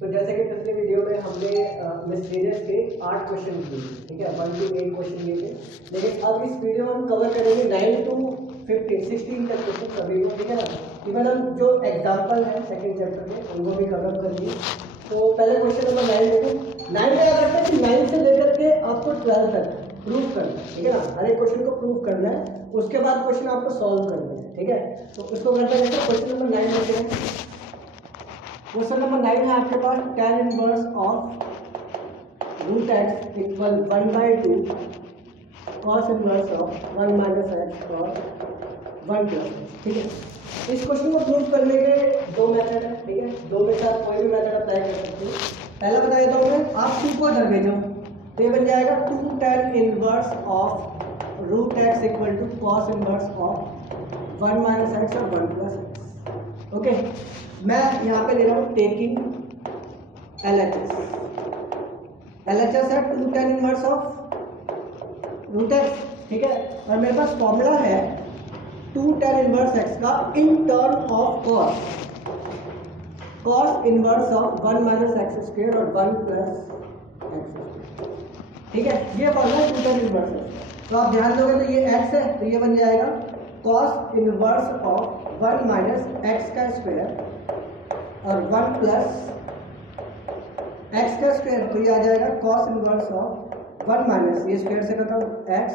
तो जैसे कि पिछले वीडियो में हमने मिसलेनियस के 8 क्वेश्चन किए, ठीक है, 1 to 8 क्वेश्चन किए थे, लेकिन अब इस वीडियो में हम कवर करेंगे 9 to 15 16 तक क्वेश्चन सभी को, ठीक है ना। इवन हम जो एग्जाम्पल है सेकंड चैप्टर में उनको भी कवर करेंगे। तो पहले क्वेश्चन नंबर 9 देखो। 9 में याद रखते हैं कि 9 से लेकर के आपको 12 तक प्रूव करना है, ठीक है ना। हर एक क्वेश्चन को प्रूव करना है, उसके बाद क्वेश्चन आपको सॉल्व करना है, ठीक है। तो उसको करते हैं। क्वेश्चन नंबर 9 लेते हैं। क्वेश्चन नंबर 9 है आपके पास tan inverse of root x equal 1/2 cos inverse of 1 minus x और 1 प्लस, ठीक है। इस क्वेश्चन को प्रूव करने के दो मेथड है, ठीक है। दो में से आप कोई भी मेथड अप्लाई कर सकते हो। पहला बता देता हूँ मैं, आप 2 को इधर भेजो तो ये बन जाएगा 2 tan inverse of root x equal to cos inverse of 1 minus x और 1 प्लस एक्स। ओके, मैं यहाँ पे ले रहा हूँ टेकिंग LHS। LHS है 2 tan inverse of root x, ठीक है। और मेरे पास फॉर्मूला है 2 tan इनवर्स एक्स का in term of cos inverse of 1 minus x square और 1 प्लस एक्स, ठीक है। ये फॉर्मूला है 2 tan इनवर्स एक्स। तो आप ध्यान दोगे तो ये x है तो ये बन जाएगा cos inverse of 1 minus x का स्क्वायर और 1 प्लस एक्स का स्क्वायर, तो ये आ जाएगा cos इनवर्स ऑफ 1 माइनस ये स्क्वायर से खत्म x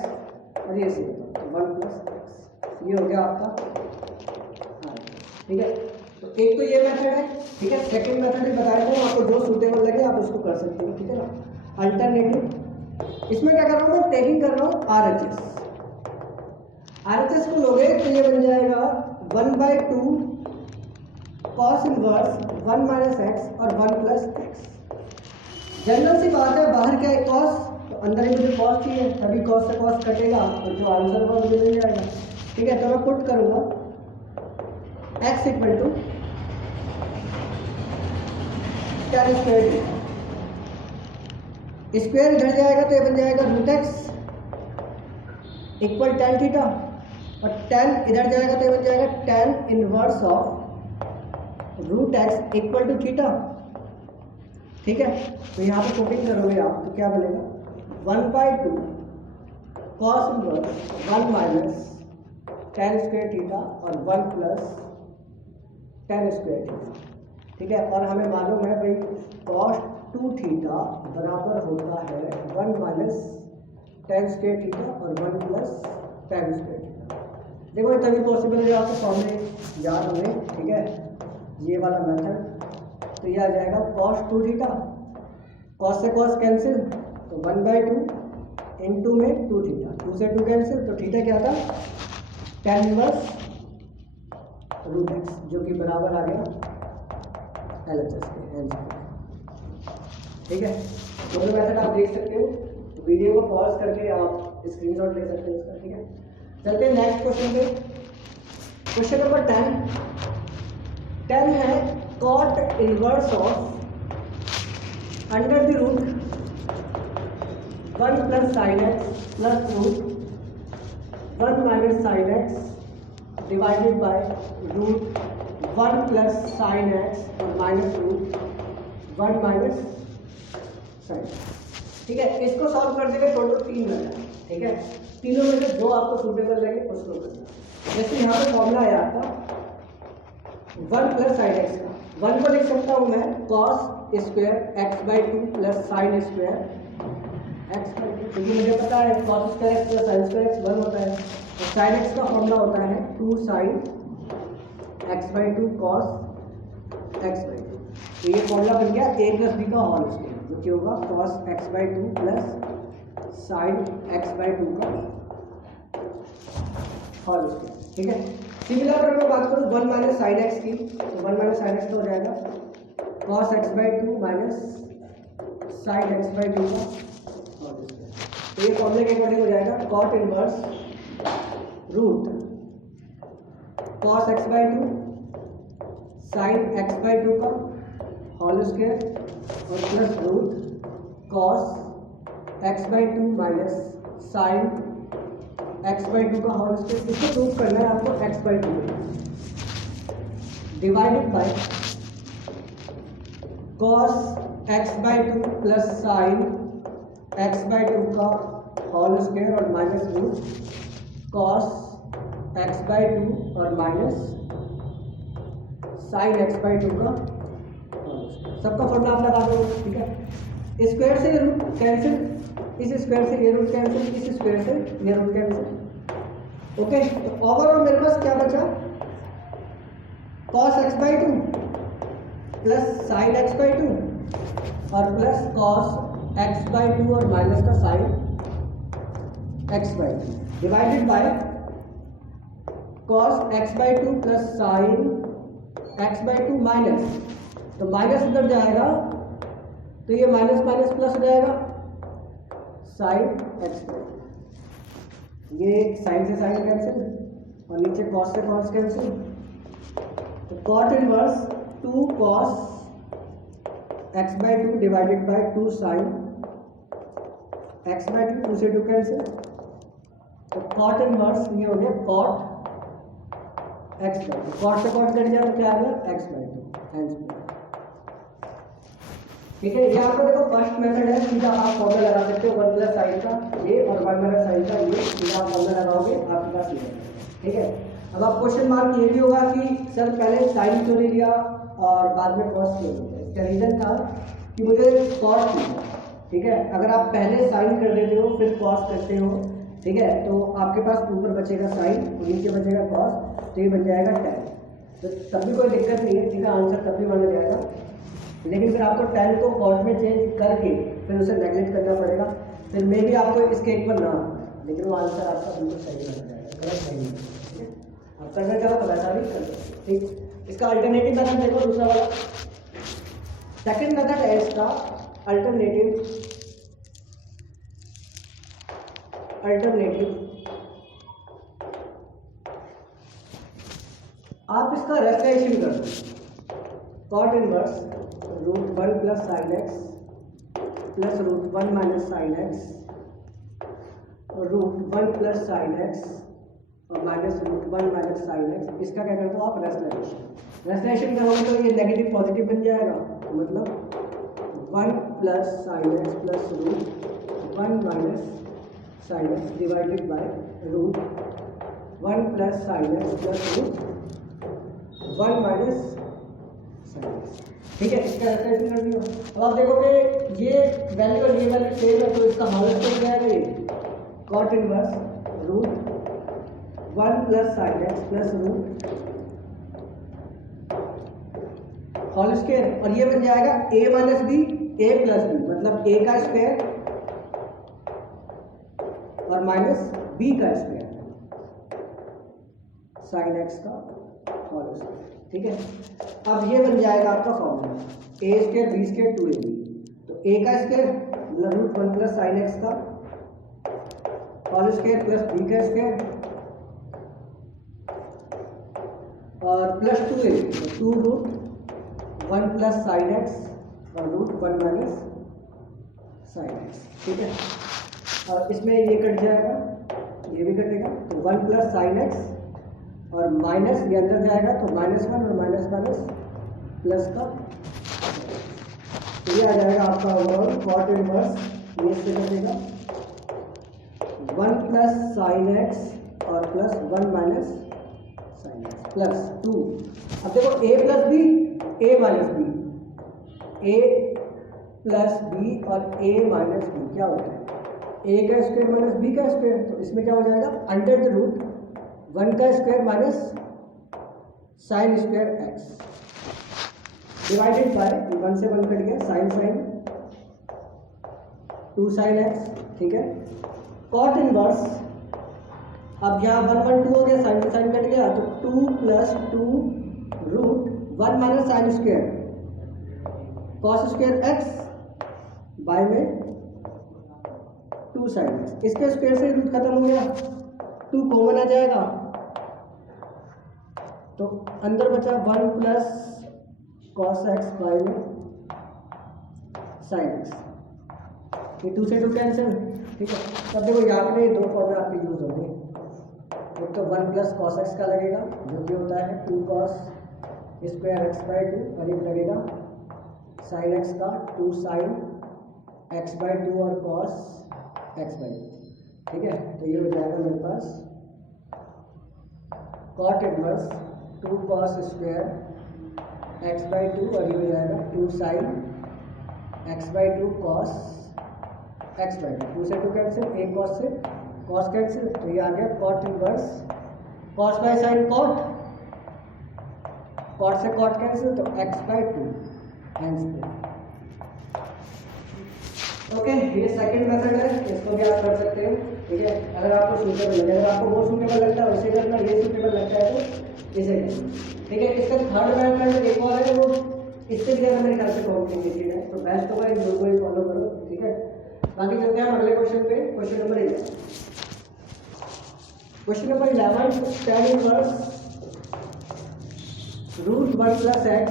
और ये से खत्म 1 प्लस एक्स। ये हो गया आपका, ठीक है। तो एक तो ये मेथड है, ठीक है। सेकंड मेथड भी बताया हूँ आपको, जो सूटेबल लगे आप उसको कर सकते हो, ठीक है ना। अल्टरनेटिव इसमें क्या कर रहा हूँ मैं, टेकिंग कर रहा हूँ RHS को लोगे तो ये बन जाएगा 1/2 cos इनवर्स 1 माइनस एक्स और 1 प्लस एक्स। जनरल सी बात है, बाहर क्या है cos, तो अंदर ही मुझे cos चाहिए, तभी cos से cos कटेगा और जो आंसर होगा मुझे मिल जाएगा, ठीक है। तो मैं पुट करूंगा x equal to tan square, square इधर जाएगा तो ये बन जाएगा root x equal tan theta और tan इधर जाएगा तो ये बन जाएगा tan inverse of root x equal to theta, ठीक है। तो यहाँ पे पुटिंग करोगे आप तो क्या बनेगा 1/2 cos inverse 1 minus tan square theta और 1 प्लस tan स्क्वायर थीटा, ठीक है। और हमें मालूम है भाई cos 2 थीटा बराबर होता है 1 माइनस tan स्क्वायर थीटा और 1 प्लस tan स्क्वायर थीटा। देखो ये तभी पॉसिबल है जब आपको फॉर्मूले याद होंगे, ठीक है। ये वाला मेथड, तो ये आ जाएगा cos 2 थीटा, cos से cos कैंसिल तो 1/2 इनटू में 2 थीटा, 2 से 2 कैंसिल तो थीटा क्या था tan इनवर्स रूट एक्स, जो कि बराबर आ गया LHS के आंसर, ठीक है। दोनों मेथड आप देख सकते हो, वीडियो को पॉज करके आप स्क्रीनशॉट ले सकते हो इसका, ठीक है। चलते हैं नेक्स्ट क्वेश्चन पे। क्वेश्चन नंबर 10 है cot inverse of under the root 1 plus sine x plus root 1 minus sine x divided by root 1 plus sine x और माइनस रूट 1 माइनस साइन, ठीक है। इसको सॉल्व करने के टोटल 3 मेथड, ठीक है। तीनों में से जो आपको सूटेबल लगे उसको करना। जैसे यहाँ पे फॉर्मूला आया था 1 प्लस साइन एक्स का, 1 को लिख सकता हूँ मैं cos square x/2 plus sine square x/2, क्योंकि मुझे पता है cos square x plus sine square x 1 होता है। तो साइन x का फॉर्मूला होता है 2 साइन x/2 cos x/2। तो ये फॉर्मूला बन गया a प्लस b का होल स्क्वायर, जो कि होगा cos x/2 plus sign x/2 का होल स्क्वायर, ठीक है। सिमिलर अगर मैं बात करूँ 1 माइनस साइन एक्स की, तो 1 माइनस साइन एक्स हो जाएगा cos x/2 minus sine x/2 का होल स्क्वायर। तो ये फॉर्मूले के अकॉर्डिंग हो जाएगा cot inverse root cos x/2 sine x/2 का होल स्क्वायर और plus root cos x/2 minus sine x/2 का होल स्क्वायर। इसको प्रूव करना है आपको x/2 divided by cos x by two plus sine x by two का whole square और minus root cos x by two और minus sine x by two का सबका फॉर्मूला आप लगा दो, ठीक है। स्क्वायर से ये रूट कैंसिल, इस स्क्वायर से ये रूट कैंसिल, इस स्क्वायर से ये रूट कैंसिल। ओके, तो ओवरऑल मेरे पास क्या बचा, cos x by two plus sine x by two और plus cos x by two और माइनस का sine x by two divided by cos x by two plus sine x by two minus, तो minus उधर जाएगा तो ये minus minus plus हो जाएगा साइन एक्स बाई टू, ये साइन से साइन कैंसिल और नीचे कॉस से कॉस कैंसिल, तो cot inverse two cos x by two divided by two sine x by two, two से टू कैंसिल, तो कॉट इनवर्स ये हो गया cot x by two, cot से कॉट कट जाए तो क्या आ गया एक्स बाई टू, ठीक है। ये आपका देखो फर्स्ट मेथड है, सीधा आप फॉर्मूला लगा सकते हो वन प्लस साइन का ये और वन माइनस साइन का ये, सीधा आप फॉर्मूला लगाओगे आपके पास ये, ठीक है। अब आप क्वेश्चन मार्क ये भी होगा कि सर पहले साइन क्यों नहीं लिया और बाद में कॉस क्यों नहीं लिया, इसका रीजन था कि मुझे कॉस मिला, ठीक है। अगर आप पहले साइन कर देते हो फिर कॉस करते हो, ठीक है, तो आपके पास ऊपर बचेगा साइन और नीचे बचेगा कॉस, तो ये बन जाएगा tan, तो तब भी कोई दिक्कत नहीं है, ठीक है, आंसर तब भी माना जाएगा, लेकिन फिर आपको tan को कॉट में चेंज करके फिर उसे नेगलेक्ट करना पड़ेगा, फिर मे भी आपको इसके एक पर ना, लेकिन वो आंसर आपका बिल्कुल सही बन जाएगा, गलत नहीं है, ठीक है। आप करना चाहो तो वैसा भी कर सकते, ठीक। इसका अल्टरनेटिव मेथड देखो दूसरा वाला, सेकंड मेथड है इसका अल्टरनेटिव आप इसका रेफ्लेक्शन कर दो, cot inverse root one plus sine x plus root one minus sine x और root one plus sine x और minus root one minus sine X, इसका क्या करते हो आप रेफ्लेक्शन करोगे तो ये नेगेटिव पॉजिटिव बन जाएगा, तो मतलब one plus sine x plus root one minus sine x divided by root one plus sine x plus root one minus sine x, ठीक है। इसका रेफ्लेक्शन कर दिया। अब आप देखोगे ये वैल्यू और ये वैल्यू सेम है तो इसका होल स्क्वायर क्या है, ये cot inverse root one plus sine x plus root whole square और ये बन जाएगा a minus B A plus B, मतलब a का स्क्वायर और माइनस b का स्क्वायर साइन एक्स का होल स्क्वायर, ठीक है। अब ये बन जाएगा आपका formula A square B square two A B, तो a का स्क्वायर मतलब root one plus sine x का होल स्क्वायर प्लस b का स्क्वायर और plus two A two root one plus sine x और root one minus sine x, ठीक है। और इसमें ये कट जाएगा, ये भी कटेगा, तो वन प्लस साइन एक्स और माइनस ये अंदर जाएगा तो माइनस वन और माइनस माइनस प्लस का, तो ये आ जाएगा आपका ओवरऑल कॉट इनवर्स, ये से कटेगा वन प्लस साइन एक्स और plus one minus sine x plus two. अब देखो a plus B A minus B, A plus B और a माइनस बी क्या होता है, a का स्क्वायर माइनस b का स्क्वायर, तो इसमें क्या हो जाएगा अंडर द रूट वन का square minus sine square x divided by one से वन कट गया sine sine two sine x, ठीक है। कॉट इनवर्स, अब यहाँ वन वन टू हो गया, साइन साइन कट गया, तो two plus two root one minus sine square cos square x by में टू साइन एक्स, इसके स्क्वायर से रूट खत्म हो गया, टू कॉमन आ जाएगा, तो अंदर बचा one plus cos x by में साइन एक्स, ये टू से टू कैंसिल, ठीक है। तब देखो यहाँ पे दो फॉर्मूला आपके यूज होंगे, एक तो वन प्लस कॉस एक्स का लगेगा जो कि होता है two cos square x by two और एक लगेगा साइन एक्स का 2 साइन x/2 और cos x/2, ठीक है। तो ये हो जाएगा मेरे पास cot inverse 2 cos square x/2 और ये हो जाएगा 2 साइन x/2 cos x/2, 2 से 2 कैंसिल, एक cos से cos कैंसिल, तो ये आ गया cot inverse cos by sine cot, cot से cot कैंसिल, तो x/2 आंसर। ओके, ये सेकंड मेथड है, इसको भी आप कर सकते हो, ठीक है। अगर आपको सूटेबल लगे, अगर आपको वो सूटेबल लगता है वैसे करना, ये सूटेबल लगता है तो इसे करना, ठीक है। इसका थर्ड मेथड एक और है, वो इससे भी ज़्यादा मेरे ख्याल से कॉम्प्लिकेटेड है, तो बेस्ट होगा इन दोनों को ही फॉलो करो, ठीक है। बाकी चलते हैं हम अगले क्वेश्चन पे, question number 11। Question number 11, tan inverse √1 + x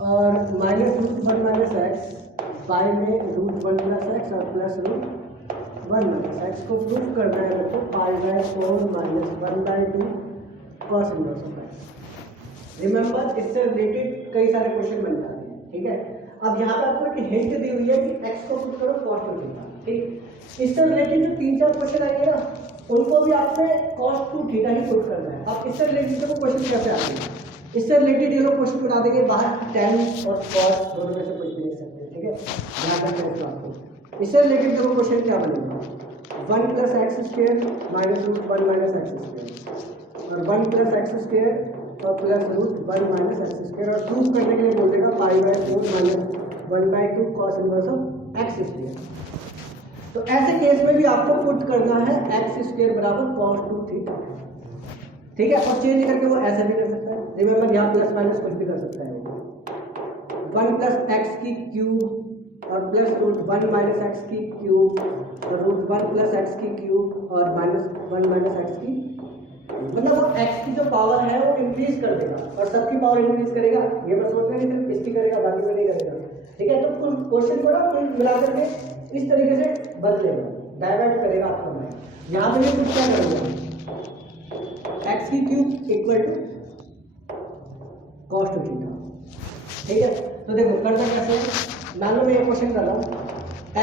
और -√1 - x बाय में √1 + x और +√1 - x को प्रूफ करना है तो π/4 - 1/2 cos inverse of x। Remember, इससे रिलेटेड कई सारे क्वेश्चन बन जाते हैं, ठीक है। अब यहाँ पे आपको एक हिंट दी हुई है कि x को पुट करो cos टू थीटा, ठीक। इससे रिलेटेड जो 3-4 क्वेश्चन आएंगे ना, उनको भी आपने cos टू थीटा ही पुट करना है। अब इससे रिलेटेड देखो क्वेश्चन कैसे आते हैं, इससे रिलेटेड ये लोग क्वेश्चन बना देंगे, बाहर tan और cos दोनों में से कुछ भी नहीं सकते, ठीक है। ध्यान रखना है आपको। इससे रिलेटेड देखो क्वेश्चन क्या बनेगा, 1 + x² - √1 - x² और 1 + x² और +√1 - x² और प्रूफ करने के लिए बोल देगा π/4 - 1/2 cos इनवर्स ऑफ x²। तो ऐसे केस में भी आपको पुट करना है x² बराबर cos टू थीटा, ठीक है। और चेंज करके वो ऐसे भी कर सकता है, रिमेंबर यहाँ प्लस माइनस कुछ भी कर सकता है। 1 + x की क्यूब और +√1 - x की क्यूब और √1 + x की क्यूब और -1 - x की, मतलब वो x की जो पावर है वो इंक्रीज कर देगा और सबकी पावर इंक्रीज करेगा। ये बस सोचना नहीं सिर्फ इसकी करेगा, बाकी में नहीं करेगा, ठीक है। तो कुल क्वेश्चन को ना कुल मिलाकर के इस तरीके से बदलेगा, डाइवर्ट करेगा आपका माइंड। यहाँ पे मैं कुछ क्या करूँगा, x की cube equal to cos two theta, ठीक है। तो देखो करना कैसे, मान लो मैं ये क्वेश्चन कर रहा हूँ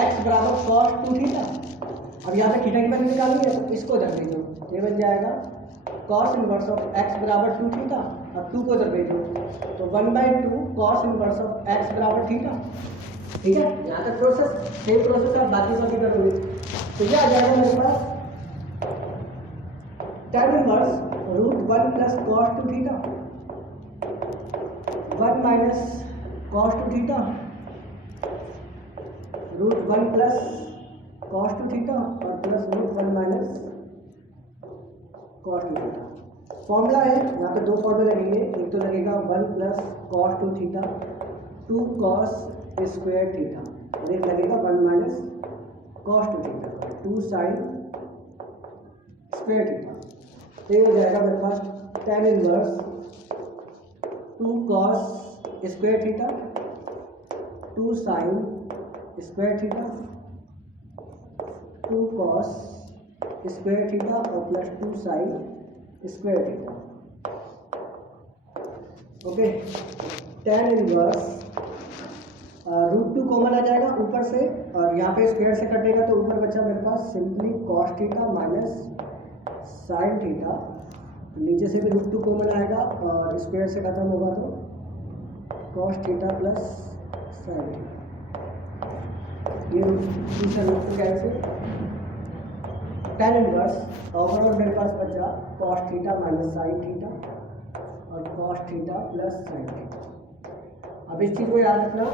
x बराबर cos टू थीटा। अब यहाँ पे थीटा की वैल्यू निकालनी है तो इसको रख दीजिए, ये बन जाएगा cos इनवर्स ऑफ x बराबर 2 थीटा। अब 2 को इधर भेजो तो 1/2 cos इनवर्स ऑफ x बराबर थीटा, ठीक है। यहाँ तक प्रोसेस सेम प्रोसेस आप बाकी सभी करोगे, तो ये आ जाएगा मेरे पास tan inverse √1 + cos two theta 1 - cos two theta √1 + cos two theta और +√1 - cos टू थीटा। फॉर्मूला है, यहाँ पे दो फॉर्मूले लगेंगे, एक तो लगेगा 1 + cos two theta 2 cos square theta और एक लगेगा 1 - cos two theta 2 sin square theta. तो ये हो जाएगा मेरे पास tan inverse 2 cos square theta 2 sin square theta 2 cos square theta और +2 sin square theta. Okay, tan inverse √2 common आ जाएगा ऊपर से और यहाँ पे स्क्वायर से कटेगा तो ऊपर बचा मेरे पास simply cos theta minus sin theta, नीचे से भी √2 कॉमन आएगा और स्क्वायर से खत्म होगा तो cos theta plus sin theta. ये दूसरा √2 कैंसिल, tan इनवर्स ओवरऑल मेरे पास बचा cos theta minus sin theta और cos theta plus sin theta. अब इस चीज़ को याद रखना,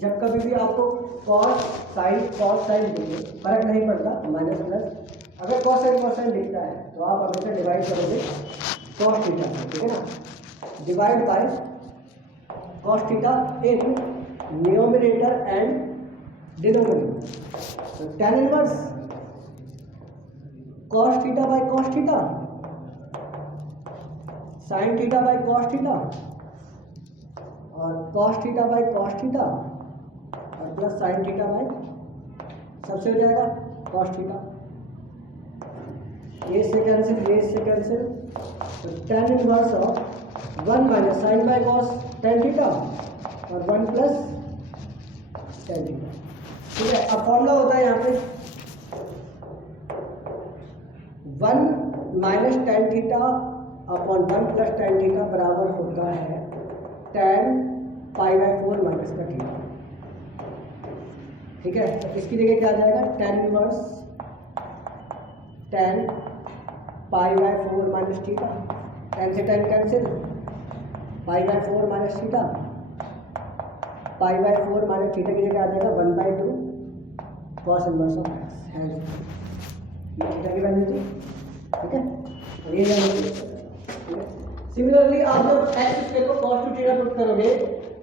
जब कभी भी आपको cos sin देंगे फर्क नहीं पड़ता, माइनस प्लस। अगर cos sin दिखता है तो आप हमेशा डिवाइड करोगे cos थीटा से, ठीक है ना। Divide by cos theta in numerator and denominator. तो tan inverse cos theta by cos theta, sin theta by cos theta और cos theta by cos theta और प्लस sin थीटा बाय, सबसे हो जाएगा cos थीटा, ये से cancel, ये से कैंसिल। तो tan inverse of 1 minus sine by cos tan theta और 1 प्लस टेन थीटा। ठीक है, अब फॉर्मूला होता है यहाँ पे 1 minus tan theta upon 1 plus tan theta बराबर होता है टेन पाई बाय 4 माइनस का थीटा। ठीक है, तो इसकी जगह क्या आ जाएगा, tan inverse tan pi by 4 minus theta, tan से tan cancel, pi by 4 minus theta, pi by 4 minus theta की जगह आ जाएगा 1/2 कॉस इनवर्स ऑफ एक्स है थीटा की वैल्यू थी। ठीक है, और ये वैल्यू सिमिलरली आप जब एक्स स्क्वायर को कॉस टू थीटा पुट करोगे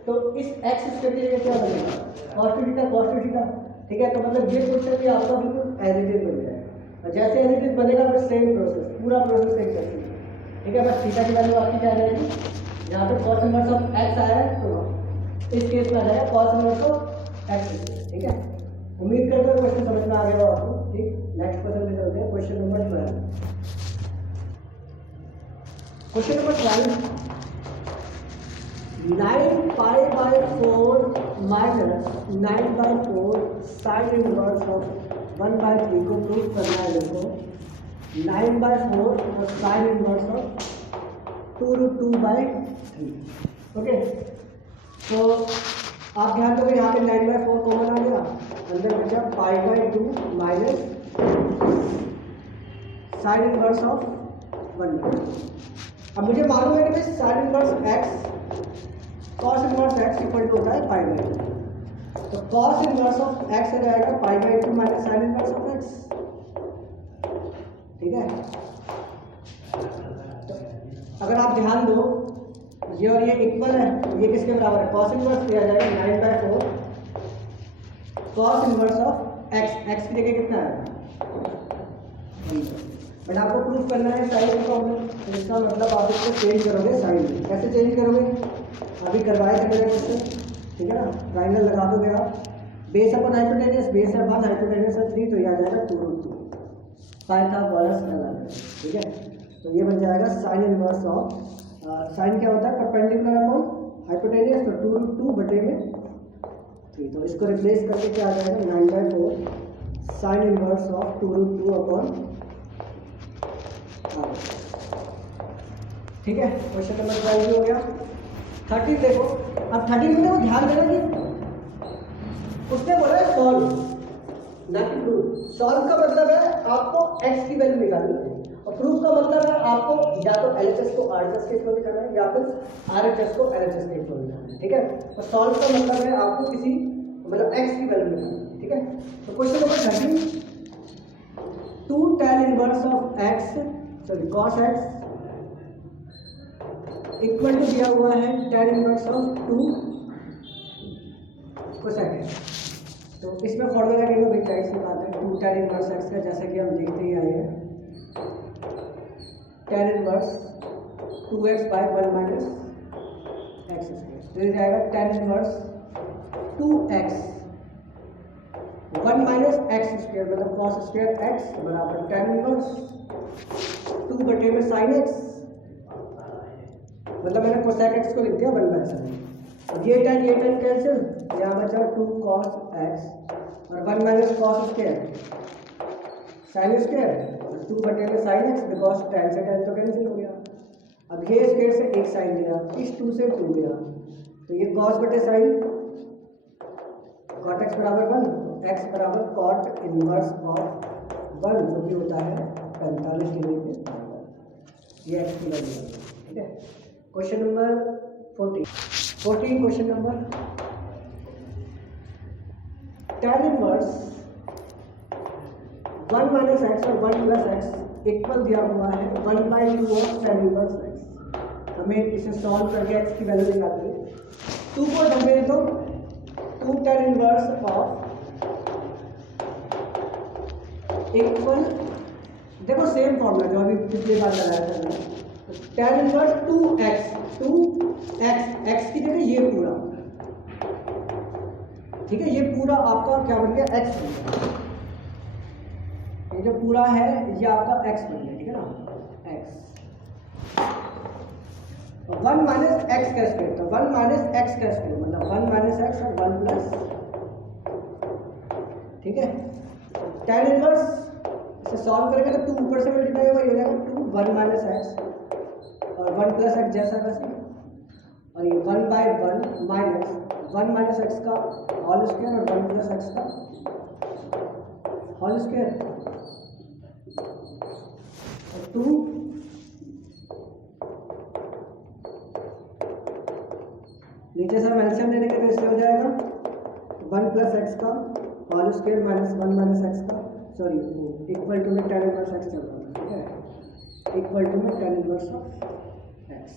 तो इस एक्स स्क्वायर की जगह क्या बनेगा, cos two theta cos two theta. ठीक है, तो मतलब ये क्वेश्चन भी आपका बिल्कुल एज इट इज बन जाएगा, और जैसे एज इट इज बनेगा फिर सेम प्रोसेस, पूरा प्रोसेस एक जैसे। ठीक है, बस थीटा की वैल्यू आपकी क्या आ जाएगी, यहाँ पे cos इनवर्स ऑफ x आया है तो इस केस में आ जाएगा cos इनवर्स ऑफ x। ठीक है, उम्मीद करते हैं क्वेश्चन समझ में आ गया आपको। ठीक, नेक्स्ट क्वेश्चन पे चलते हैं, question number 12। Question number 12, 9 pi by 4 minus 9/4 sign inverse of 1/3 को प्रूव करना है। देखो 9/4 और साइन इनवर्स ऑफ 2√2/3। ओके, तो आप ध्यान दोगे यहाँ पे 9/4 कॉमन आ गया, अंदर बचा π/2 माइनस साइन इनवर्स ऑफ 1/3। अब मुझे मालूम है कि sine inverse x cos inverse x equal to होता है π/2, तो cos इनवर्स ऑफ x हो जाएगा π/2 minus sine inverse of x। ठीक है, तो अगर आप ध्यान दो ये और ये इक्वल है, ये किसके बराबर है, cos इनवर्स किया जाएगा 9/4 cos इनवर्स ऑफ x की जगह कितना है, बट आपको प्रूफ करना है साइन प्रॉब्लम, तो इसका मतलब आप इसको चेंज करोगे साइन में। कैसे चेंज करोगे, अभी करवाए थे मेरे क्वेश्चन। ठीक है ना, ट्राइंगल लगा दोगे आप, बेस अपन हाइपोटेनियस, बेस है 1, हाइपोटेनियस है 3, तो ये आ जाएगा 2√2 पाइथागोरस लगा। ठीक है, तो ये बन जाएगा साइन इनवर्स ऑफ साइन क्या होता है, परपेंडिकुलर अपॉन हाइपोटेनियस, तो 2√2/3, तो इसको रिप्लेस करके क्या आ जाएगा 9/4 साइन इनवर्स ऑफ 2√2 अपॉन। ठीक है, क्वेश्चन नंबर 12 हो गया। 13 देखो, अब 13 में वो ध्यान देना कि उसने बोला है सॉल्व ना कि प्रूफ। सॉल्व का मतलब है आपको x की वैल्यू निकालनी है, और प्रूफ का मतलब है आपको या तो LHS को RHS के थ्रू निकालना है या फिर RHS को LHS के थ्रू निकालना है। ठीक है, तो सॉल्व का मतलब है आपको किसी मतलब x की वैल्यू निकालनी है। ठीक है, तो question number 13, 2 tan inverse of x sorry cos x equal to दिया हुआ है tan inverse of 2 cosec x। तो इसमें फॉर्मूला लगेगा भाई क्या की बात है, 2 tan इनवर्स x का, जैसा कि हम देखते ही आए हैं tan inverse 2x by 1 minus x square, तो ये जाएगा tan inverse 2x 1 minus x square मतलब cos स्क्वायर x बराबर tan इनवर्स 2 में sin x, मतलब मैंने cosec x को लिख दिया 1/sin। और ये tan कैंसिल, यहाँ बचा 2 cos x और 1 minus cos square sin square, 2 में sin x, बिकॉज tan से tan तो कैंसिल हो गया। अब ये स्क्वायर से एक साइन गया, इस 2 से 2 गया, तो ये cos sin cot x बराबर 1, x बराबर cot इनवर्स ऑफ 1 जो कि होता है 45 डिग्री के बराबर। ये x की वैल्यू है। ठीक है, question number 14 question number, tan inverse 1 minus x और 1 प्लस एक्स इक्वल दिया हुआ है 1/2 ऑफ tan इनवर्स एक्स। हमें इसे सॉल्व करके x की वैल्यू निकालनी है। 2 को डबल दो, 2 tan इनवर्स ऑफ इक्वल, देखो सेम फॉर्मूला जो अभी पिछली बार लगाया था मैंने, tan इनवर्स 2x x की जगह ये पूरा। ठीक है, ये पूरा आपका क्या बन गया x बन गया, ये जो पूरा है ये आपका x बन गया। ठीक है ना, x 1 माइनस एक्स का स्क्वायर, तो 1 माइनस एक्स का स्क्वायर मतलब 1 माइनस एक्स और 1 प्लस, ठीक है। tan इनवर्स इसे सॉल्व करेंगे तो 2 ऊपर से मल्टीप्लाई होगा, ये हो जाएगा 2 1 माइनस एक्स और 1 प्लस एक्स जैसा वैसे, और ये 1 बाई 1 माइनस 1 माइनस एक्स का होल स्क्वायर और 1 प्लस एक्स का होल स्क्वायर, 2 नीचे से हम एलसीएम ले लेंगे तो इससे हो जाएगा 1 प्लस एक्स का whole square minus 1 minus x का, सॉरी इक्वल टू में tan इनवर्स एक्स चल रहा था, ठीक है, इक्वल टू में tan इनवर्स ऑफ एक्स,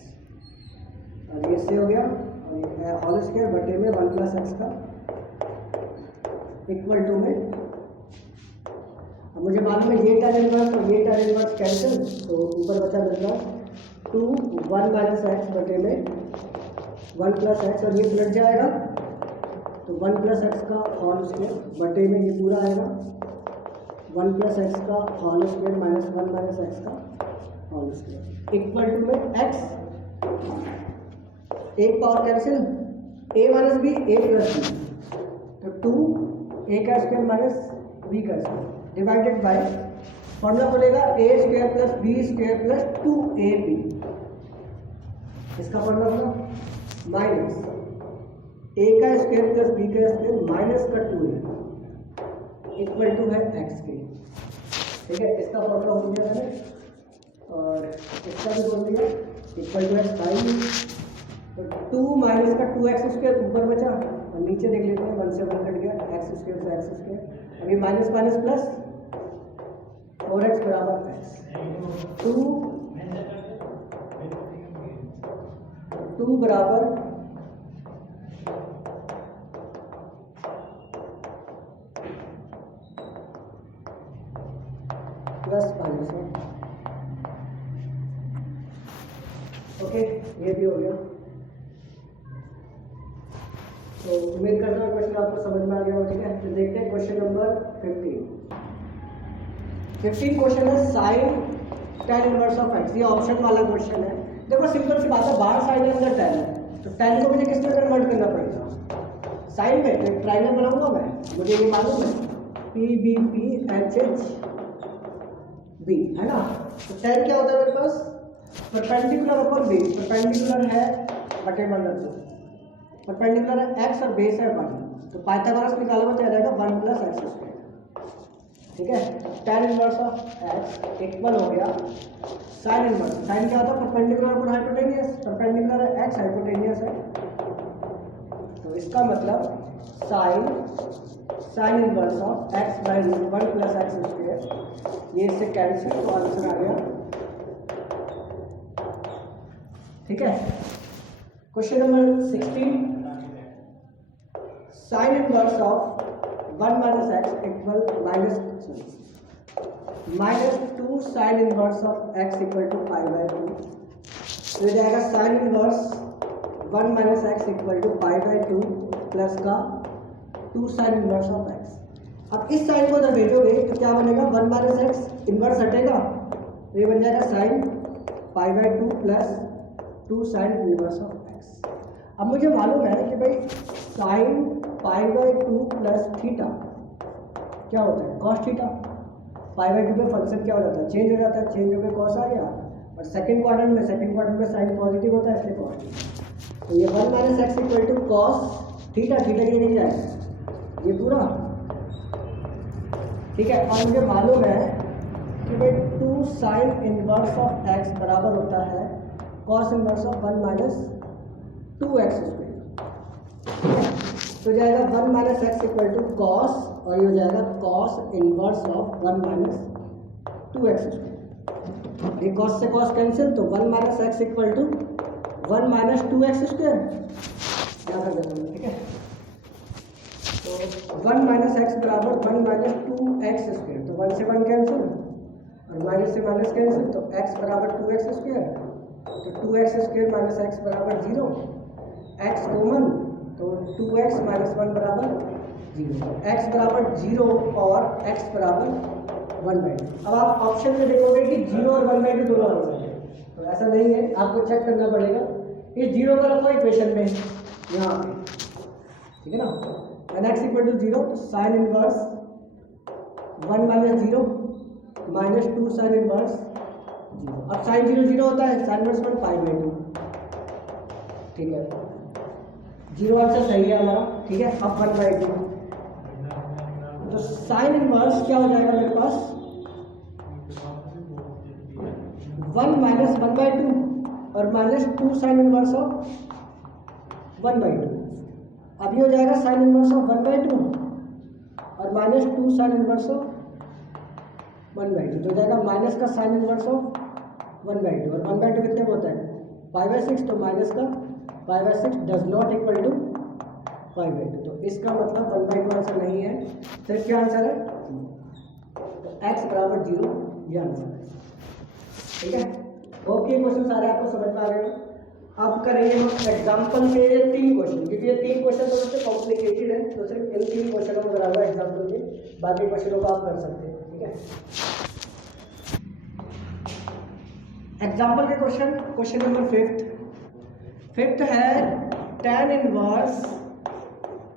और ये से हो गया और ये होल स्क्वायर बटे में 1 प्लस एक्स का इक्वल टू में, अब मुझे मालूम है ये tan इनवर्स और ये tan इनवर्स कैंसिल, तो ऊपर बचा मिलता 2 1 माइनस एक्स बटे में 1 प्लस एक्स, और ये पलट जाएगा तो 1 प्लस एक्स का होल स्क्वायर बटे में ये पूरा आएगा 1 प्लस एक्स का whole square minus 1 minus x का होल स्क्वायर इक्वल टू में एक्स, एक power cancel, a minus B a plus B, तो 2 a का स्क्वायर माइनस b का स्क्वायर डिवाइडेड बाय फॉर्मूला बोलेगा a square plus b square plus 2ab, इसका formula होगा minus a का square plus b का स्क्वायर माइनस का 2a equal to है x के, ठीक है, इसका फॉर्मूला हो गया है और इसका भी बोल दिया इक्वल टू एक्स बाई, तो 2 माइनस का 2x स्क्वायर ऊपर बचा और नीचे देख लेते हैं 1 से 1 कट गया, x स्क्वायर से x स्क्वायर, अभी माइनस माइनस प्लस 4x बराबर x, 2 बराबर प्लस माइनस, ओके, ये भी हो गया। तो उम्मीद करता हूँ क्वेश्चन आपको समझ में आ गया हो, ठीक है। तो देखते हैं क्वेश्चन नंबर 15 क्वेश्चन है sine tan inverse of x, ये ऑप्शन वाला क्वेश्चन है। देखो सिंपल सी बात है, बाहर साइन है अंदर tan है, तो tan को मुझे किस में कन्वर्ट करना पड़ेगा, साइन में, तो एक ट्रायंगल बनाऊंगा मैं, मुझे ये मालूम है PBP HH B है ना, तो tan क्या होता है मेरे पास परपेंडिकुलर अपॉन बेस, परपेंडिकुलर है बटे बंडल, परपेंडिकुलर है x और बेस है 1, तो पाइथागोरस निकाला हुआ तो आ जाएगा 1 प्लस एक्स स्क्वायर, ठीक है। tan inverse of x equal हो गया साइन इनवर्स, साइन क्या होता है परपेंडिकुलर अपॉन हाइपोटेनियस, परपेंडिकुलर है x हाइपोटेनियस है, तो इसका मतलब sine inverse of x by 1 plus x square, ये इससे कैंसिल, तो आंसर आ गया, ठीक है। Question number 16 sine inverse of 1 minus x equal minus 2 sine inverse of x equal to pi by 2, तो ये जाएगा sign inverse 1 minus x equal to pi by 2 plus का 2 साइन इनवर्स ऑफ एक्स। अब इस साइन को जब भेजोगे तो क्या बनेगा, 1 माइनस एक्स इनवर्स हटेगा तो ये बन जाएगा sine pi by 2 plus 2 sine inverse of x. अब मुझे मालूम है कि भाई sine pi by 2 plus theta क्या होता है, कॉस थीटा, पाई बाई 2 पे फंक्शन क्या हो जाता है, चेंज हो जाता है, चेंज होकर कॉस आ गया, और सेकंड क्वाड्रेंट में साइन पॉजिटिव होता है इसलिए कॉस, तो ये 1 minus x equal to cos theta, theta के नहीं जाएगा ये पूरा, ठीक है। और मुझे मालूम है कि भाई 2 साइन इनवर्स ऑफ एक्स बराबर होता है cos inverse of 1 minus 2x square, तो जाएगा 1 minus x equal to cos, और ये हो जाएगा cos inverse of 1 minus 2x square, ये कॉस से कॉस कैंसिल, तो 1 minus x equal to 1 minus 2x square, क्या कर देता हूँ, ठीक है। तो 1 माइनस एक्स बराबर 1 माइनस 2x स्क्वायर, तो 1 से 1 कैंसिल और माइनस से माइनस कैंसिल, तो x बराबर 2x स्क्वायर, तो 2x स्क्वायर माइनस x बराबर 0, x कॉमन, तो 2x माइनस 1 बराबर 0, x बराबर 0 और x बराबर 1/2। अब आप ऑप्शन में देखोगे कि 0 और 1/2 दोनों आंसर है, तो ऐसा नहीं है, आपको चेक करना पड़ेगा इस जीरो को रखो इक्वेशन में यहाँ पे, ठीक है ना। And X equal to zero, तो sine inverse 1 minus zero minus 2 sine inverse zero. अब साइन जीरो जीरो होता है, साइन इनवर्स 1 5/2, ठीक है। जीरो आंसर सही है हमारा, ठीक है। अब 1/2, तो साइन इनवर्स क्या हो जाएगा मेरे पास 1 माइनस 1/2 और माइनस 2 साइन इनवर्स ऑफ 1/2। अब ये हो जाएगा साइन इनवर्स ऑफ 1/2 और माइनस 2 साइन इनवर्स ऑफ 1/2, तो हो जाएगा माइनस का साइन इनवर्स ऑफ 1/2 और 1/2 कितने में होता है 5/6, तो माइनस का 5/6 डज नॉट इक्वल टू 5/2, तो इसका मतलब 1/2 आंसर नहीं है। फिर क्या आंसर है, तो x बराबर 0 ये आंसर है, ठीक है। ओके, क्वेश्चन सारे आपको समझ में आ गए हो। अब करेंगे हम एग्जाम्पल के 3 क्वेश्चन, क्योंकि ये 3 क्वेश्चन थोड़े से कॉम्प्लिकेटेड है, तो सिर्फ इन 3 क्वेश्चनों को बराबर एग्जाम्पल के, बाकी क्वेश्चनों को आप कर सकते हैं, ठीक है। एग्जाम्पल के क्वेश्चन नंबर 5th है tan inverse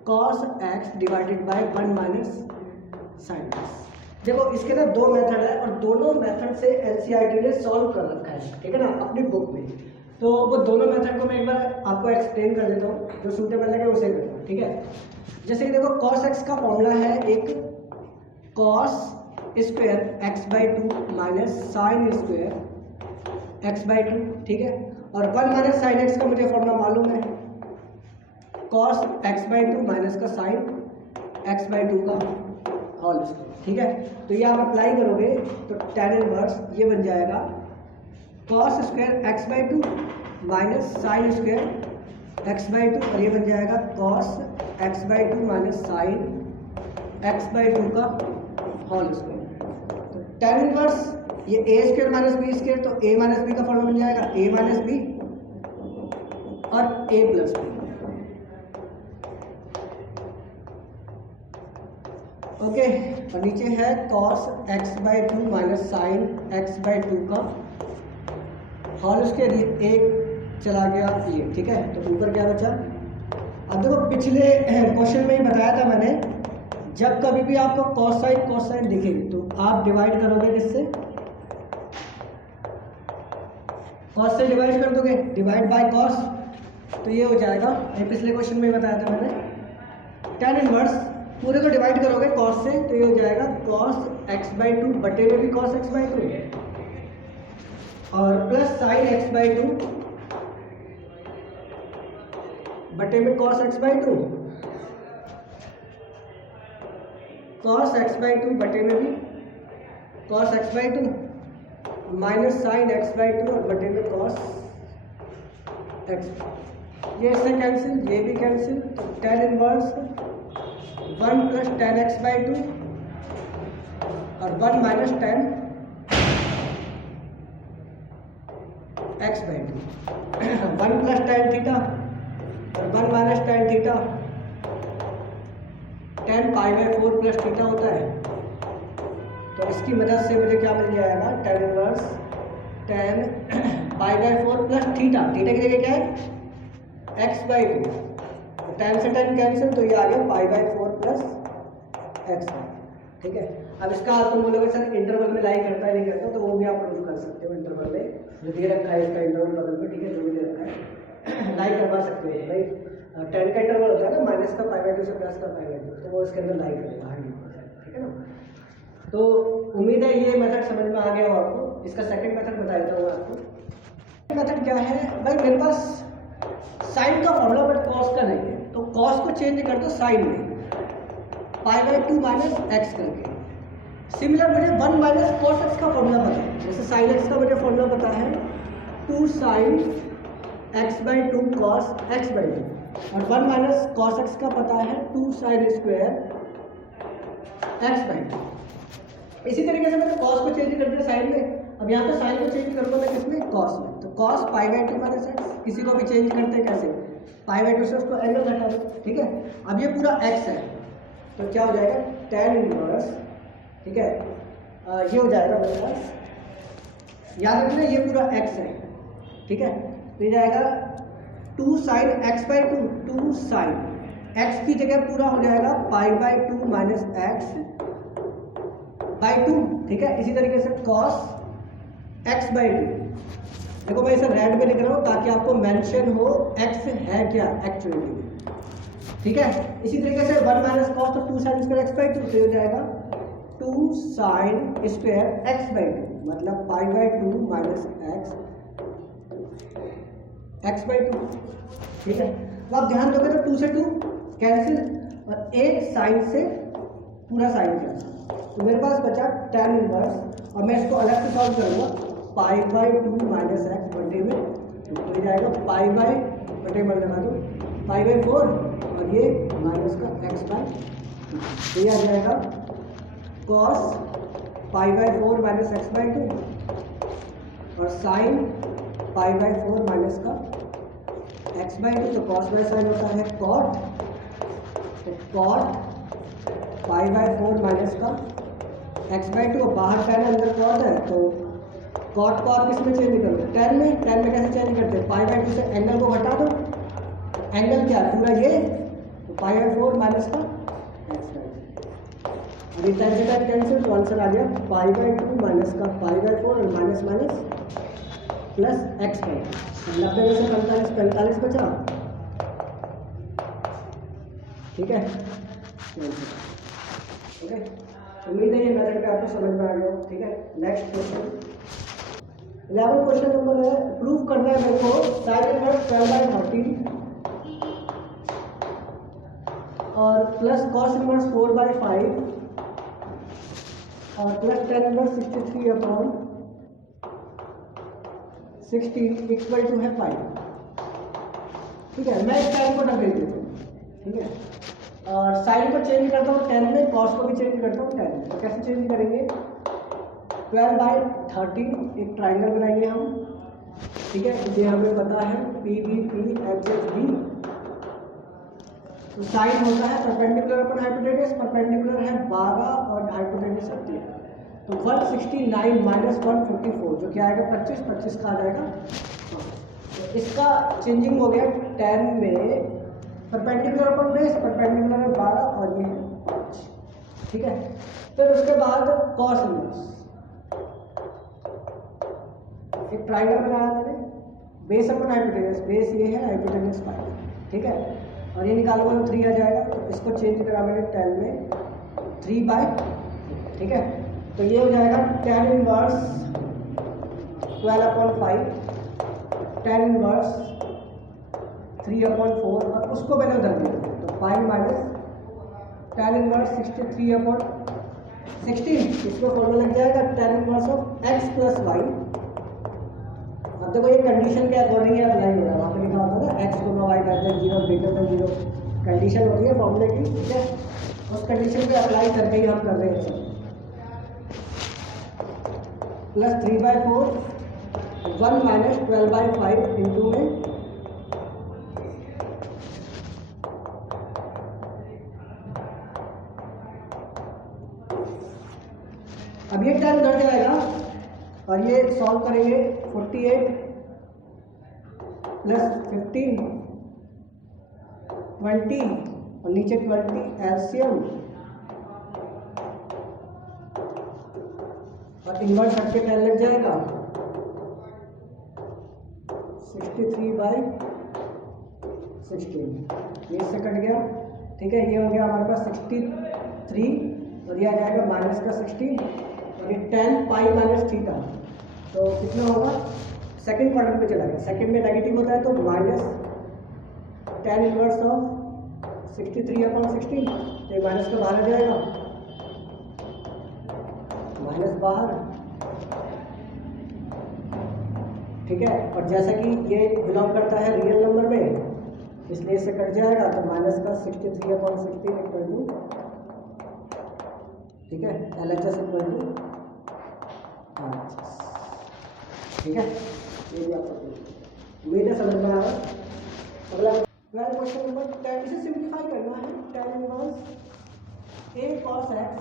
cos x divided by 1 minus sin x। देखो इसके ना 2 मेथड है और दोनों मेथड से एनसीईआरटी ने सॉल्व कर रखा है, ठीक है ना, अपनी बुक में। तो वो दोनों मेथड को मैं एक बार आपको एक्सप्लेन कर देता हूँ, जो सूटेबल लगे उसे करना, ठीक है। जैसे कि देखो cos x का फॉर्मूला है एक cos square x/2 minus sine square x/2, ठीक है। और 1 माइनस साइन x का मुझे फॉर्मूला मालूम है cos x/2 माइनस का साइन x/2 का होल स्क्वायर, ठीक है। तो ये आप अप्लाई करोगे तो tan इनवर्स ये बन जाएगा cos square x/2 minus sine square x/2 और ये बन जाएगा cos x/2 minus sine x/2 का होल स्क्वायर। तो tan इनवर्स ये a square minus B square, तो a माइनस बी का फॉर्मूला बन जाएगा a माइनस बी और a प्लस बी, ओके। और नीचे है cos x/2 minus sine x/2 का होल स्क्वायर, ये एक चला गया ये, ठीक है। तो ऊपर क्या बचा, अब देखो पिछले क्वेश्चन में ही बताया था मैंने, जब कभी भी आपको cos साइन दिखे तो आप डिवाइड करोगे किससे, cos से डिवाइड कर दोगे, डिवाइड बाय cos, तो ये हो जाएगा, ये पिछले क्वेश्चन में ही बताया था मैंने। tan इनवर्स पूरे को डिवाइड करोगे cos से, तो ये हो जाएगा cos x/2 बटे में भी cos x/2 और प्लस साइन x/2 बटे में cos x/2, cos x/2 बटे में भी cos x/2 minus sine x/2 और बटे में cos x, ये इससे कैंसिल, ये भी कैंसिल, तो tan inverse 1 plus tan x/2 और 1 minus tan x/2, 1 plus tan theta और 1 minus tan theta, tan π/4 plus theta होता है, तो इसकी मदद से मुझे क्या मिल जाएगा, tan inverse tan π/4 plus theta, theta की जगह क्या है x/2, tan से tan कैंसिल, तो ये आ गया π/4 प्लस x, ठीक है। अब इसका तुम बोलोगे सर इंटरवल में लाई करता है नहीं करता, तो वो भी आप प्रूव कर सकते हो, इंटरवल में जो दे रखा है इसका इंटरवल बगल में, ठीक है, जो भी दे रखा है लाई करवा सकते हो भाई। tan का इंटरवल होता है ना माइनस का π/2 से प्लस का π/2, तो वो इसके अंदर लाई करेगा 100%, ठीक है ना। तो उम्मीद है ये मेथड समझ में आ गया हो आपको। इसका सेकंड मेथड बता देता हूँ आपको। मेथड क्या है भाई, मेरे पास साइन का फॉर्मूला बट कॉस का नहीं है, तो कॉस को चेंज कर दो साइन में π/2 माइनस एक्स करके। सिमिलर मुझे 1 माइनस कॉस एक्स का फॉर्मूला पता है, जैसे साइन एक्स का मुझे फॉर्मूला पता है 2 साइन x/2 कॉस x/2 और 1 माइनस कॉस एक्स का पता है 2 साइन स्क्वायर x/2। इसी तरीके से मैंने कॉस को चेंज कर दिया साइन में, अब यहाँ पे साइन को चेंज करूँगा मैं किसमें, कॉस में, तो कॉस π/2 माइनस एक्स। किसी को भी चेंज करते हैं कैसे, π/2 से उसको एंगल घटा दो, ठीक है। अब ये पूरा x है, तो क्या हो जाएगा tan इनवर्स, ठीक है, ये हो जाएगा मेरे पास, याद रखना ये पूरा x है, ठीक है, तो ये जाएगा 2 sine x by to, 2 sine x की जगह पूरा हो जाएगा पाई by two minus x by two, ठीक है। इसी तरीके से कॉस एक्स बाई टू, देखो मैं इसे रेड में लिख रहा हूँ ताकि आपको मेंशन हो एक्स है क्या एक्चुअली में, ठीक है। इसी तरीके से 1 माइनस कॉस, तो 2 sine square x by two, तो हो जाएगा 2 sine square x by two, मतलब pi by two minus x by two, ठीक है। तो आप ध्यान दोगे तो 2 से 2 कैंसिल और एक साइन से पूरा साइन कैंसिल, तो मेरे पास बचा tan इनवर्स, और मैं इसको अलग से सॉल्व करूंगा, पाई बाई टू माइनस एक्स बटे में तो हो जाएगा पाई बाई बटे में लगा दो पाई बाई 4 और ये माइनस का एक्स बाई, तो ये आ जाएगा cos pi by 4 minus x by two और साइन पाई बाई 4 माइनस का एक्स बाई टू, तो कॉस बाई साइन होता है कॉट, तो कॉट पाई बाई 4 माइनस का एक्स बाई टू, बाहर tan है अंदर कॉट है, तो कॉट को आप किस में चेंज करोगे, tan में कैसे चेंज करते हैं, पाई बाई टू से एंगल को घटा दो, एंगल क्या है पूरा ये, तो पाई बाई 4 माइनस का एक्स बाई टू, अभी tan से tan कैंसिल, तो आंसर आ गया पाई बाई टू माइनस का पाई बाई 4 और minus minus plus x by, 90 में से 45 बचा, ठीक है। ओके, उम्मीद है ये मेथड पे आपको समझ में आ गया, ठीक है। नेक्स्ट क्वेश्चन 11 क्वेश्चन नंबर है, प्रूव करना है मेरे को साइन इनवर्स 12/13 और प्लस कॉस इनवर्स 4/5 और plus tan inverse 63/16 equal to है 5, ठीक है। मैं इस टाइम को डब देता हूँ, ठीक है, और साइन को चेंज करता हूँ tan में, कॉस को भी चेंज करता हूँ tan में, तो कैसे चेंज करेंगे, 12/13 एक ट्राइंगल बनाएंगे हम, ठीक है, ये हमें पता है P B P H H B, तो साइन होता है परपेंडिकुलर अपन हाइपोटेनस, परपेंडिकुलर है 12 और हाइपोटेनस 30, तो 169 माइनस 154 जो क्या आएगा 25 का आ जाएगा, तो इसका चेंजिंग हो गया tan में परपेंडिकुलर अपन बेस, परपेंडिकुलर है 12 और ये है 5, ठीक है। फिर उसके बाद कॉस इनवर्स, एक ट्राइंगल बनाया मैंने, बेस अपन हाइपोटेनस, बेस ये है हाइपोटेनस 5, ठीक है, और ये निकालूंगा तो 3 आ जाएगा, तो इसको चेंज करा मैंने tan में 3/, ठीक है, तो ये हो जाएगा tan इनवर्स 12/5, tan इनवर्स 3/4 और उसको मैंने उधर दिया, तो पाई माइनस tan इनवर्स 63/16, इसमें फॉर्मूला लग जाएगा tan inverse of x plus y. अब देखो ये कंडीशन के अकॉर्डिंग ये अप्लाई हो रहा है, वहाँ पे लिखा होता है ना x को y करते 0 ग्रेटर देन 0, कंडीशन होती है फॉर्मूले की, ठीक है, उस कंडीशन पे अप्लाई करके ही हम कर रहे हैं, प्लस 3/4 1 माइनस 12/5 इंटू में अब ये टर्म घट जाएगा और ये सॉल्व करेंगे 48 प्लस 15 20 और नीचे 20 एलसीएम और इन्वर्स हट के 10 लग जाएगा 63/16, ये इससे कट गया, ठीक है, ये हो गया हमारे पास 63 और ये आ जाएगा माइनस का 16 और ये 10 पाई माइनस थीटा, तो कितना होगा, सेकंड क्वाड्रेंट पे चला गया, सेकंड में नेगेटिव होता है तो माइनस tan इनवर्स ऑफ 63/16, तो ये माइनस का बाहर आ जाएगा, माइनस बाहर, ठीक है, और जैसा कि ये बिलोंग करता है रियल नंबर में इसलिए इससे कट जाएगा, तो माइनस का 63/16 इक्वल टू, ठीक है, LHS इक्वल टू RHS, ठीक है, ये भी आपका उम्मीद है समझ में आ रहा है। अगला क्वेश्चन नंबर 10, इसे सिंप्लीफाई करना है, tan इनवर्स a cos x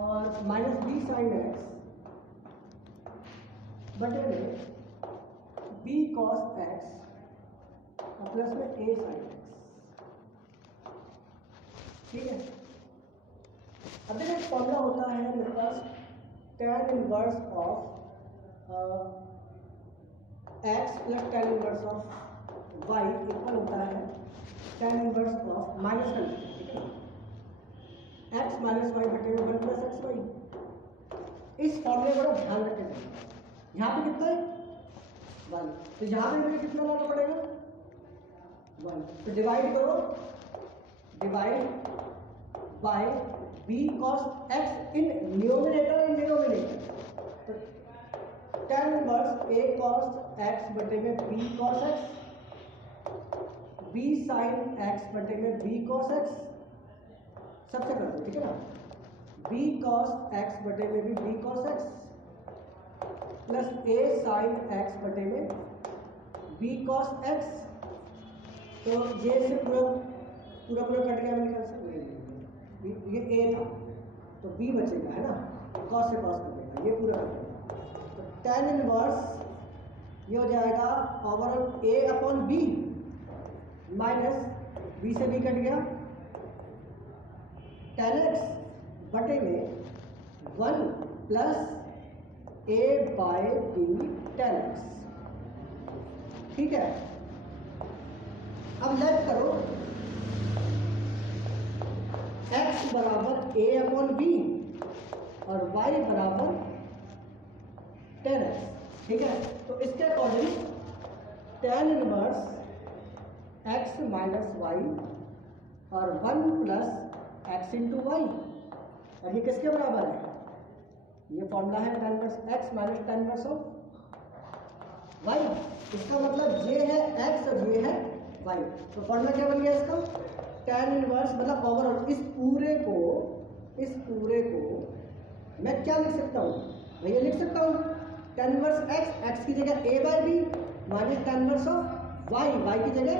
और माइनस b sin x बटे में बी कॉस एक्स और प्लस में ए साइन एक्स। ठीक है, अब देखिए फॉर्मूला होता है मेरे पास tan inverse of x plus tan inverse of y equal होता है tan इनवर्स ऑफ माइनस का, ठीक है, एक्स माइनस वाई बटे में वन प्लस एक्स वाई। इस फॉर्मूले को ध्यान रखें, यहाँ पे कितना है वन, तो यहाँ पे मुझे कितना लाना पड़ेगा वन, तो डिवाइड करो, divide by B cos x in numerator and denominator, तो tan inverse A cos x बटे में B cos x, B sine x बटे में बी कॉस एक्स, सबसे कर दो, ठीक है ना, बी कॉस एक्स बटे में भी बी कॉस एक्स प्लस ए साइन एक्स बटे में बी कॉस एक्स। तो ये से पूरा पूरा पूरा कट गया, मैंने कहा ये ए था तो बी बचेगा, है ना, कॉस से कॉस कटेगा, ये पूरा कटेगा, तो tan इनवर्स ये हो जाएगा overall a upon b minus b से बी कट गया, tan एक्स बटे में one plus a by b tan x. ठीक है, अब लेट करो x बराबर a अपॉन बी और y बराबर tan x। ठीक है, तो इसके according tan inverse x minus y और one plus x into y, और ये किसके बराबर है, ये फॉर्मूला है tan inverse x minus tan inverse of y। इसका मतलब ये है x और ये है y, तो फॉर्मूला क्या बन गया इसका, tan इनवर्स मतलब ओवरऑल इस पूरे को मैं क्या लिख सकता हूँ, भैया लिख सकता हूँ tan इनवर्स x की जगह a by B minus tan inverse of y की जगह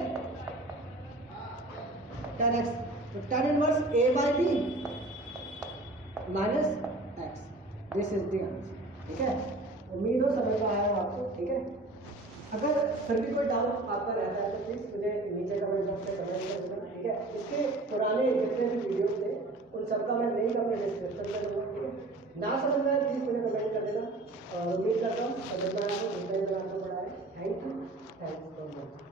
tan x, तो tan इनवर्स a by B minus x, this is the answer. ठीक है, उम्मीद हो समझ में आया हो आपको। ठीक है, अगर फिर भी कोई डाउट आपका रहता है तो प्लीज़ मुझे नीचे कमेंट बॉक्स में कमेंट कर देना। ठीक है, इसके पुराने जितने भी वीडियोस थे उन सबका मैं लिंक अपने डिस्क्रिप्शन में दूंगा। ठीक है, ना समझ में आए प्लीज़ मुझे कमेंट कर देना, और उम्मीद करता हूँ और जितना आपको पढ़ाया। Thank you for watching.